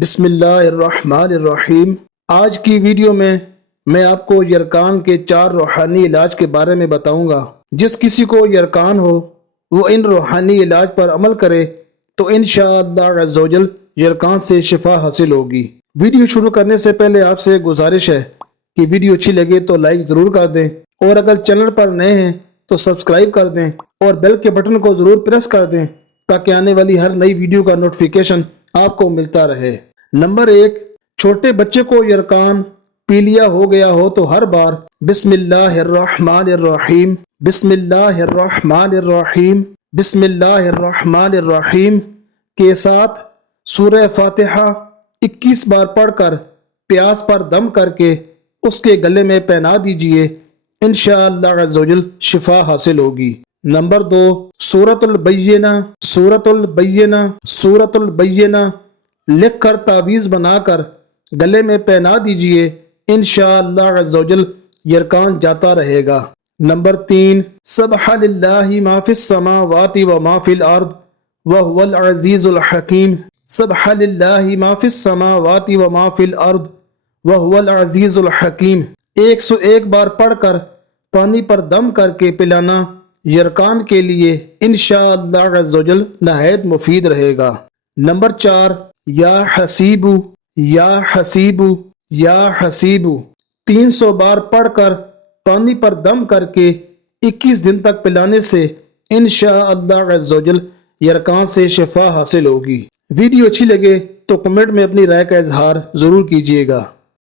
بسم اللہ الرحمن الرحیم۔ آج کی ویڈیو میں آپ کو یرکان کے 4 روحانی علاج کے بارے میں بتاؤں گا۔ جس کسی کو یرکان ہو وہ ان روحانی علاج پر عمل کرے تو انشاءاللہ عز و جل یرکان سے شفا حاصل ہوگی۔ ویڈیو شروع کرنے سے پہلے آپ سے گزارش ہے کہ ویڈیو اچھی لگے تو لائک ضرور کر دیں، اور اگر چینل پر نئے ہیں تو سبسکرائب کر دیں اور بیل کے بٹن کو ضرور پریس کر دیں تاکہ آنے والی ہر نئی ویڈیو کا نوٹیفیکیشن آپ کو ملتا رہے۔ نمبر 1، چھوٹے بچے کو یرکان پیلیا ہو گیا ہو تو ہر بار بسم اللہ الرحمن الرحیم، بسم اللہ الرحمن الرحیم، بسم اللہ الرحمن الرحیم کے ساتھ سورہ فاتحہ 21 بار پڑھ کر پیاس پر دم کر کے اس کے گلے میں پہنا دیجئے، انشاءاللہ عز و جل شفا حاصل ہوگی۔ نمبر 2، سورۃ البینہ، سورۃ البینہ، سورۃ البینہ لکھ کر تعویذ بنا کر گلے میں پہنا دیجئے، انشاءاللہ عز و جل یرکان جاتا رہے گا۔ نمبر 3، سبح للہ ما فی السماوات و ما فی الارض وهو العزیز الحکیم، سبح للہ ما فی السماوات و ما فی الارض وهو العزیز الحکیم 101 بار پڑھ کر پانی پر دم کر کے پلانا یرکان کے لیے انشاءاللہ عز و جل نہایت مفید رہے گا۔ نمبر 4، یا حسیبو، یا حسیبو، یا حسیبو 300 بار پڑھ کر پانی پر دم کر کے 21 دن تک پلانے سے انشاءاللہ عز و جل یرکان سے شفا حاصل ہوگی۔ ویڈیو اچھی لگے تو کمنٹ میں اپنی رائے کا اظہار ضرور کیجیے گا۔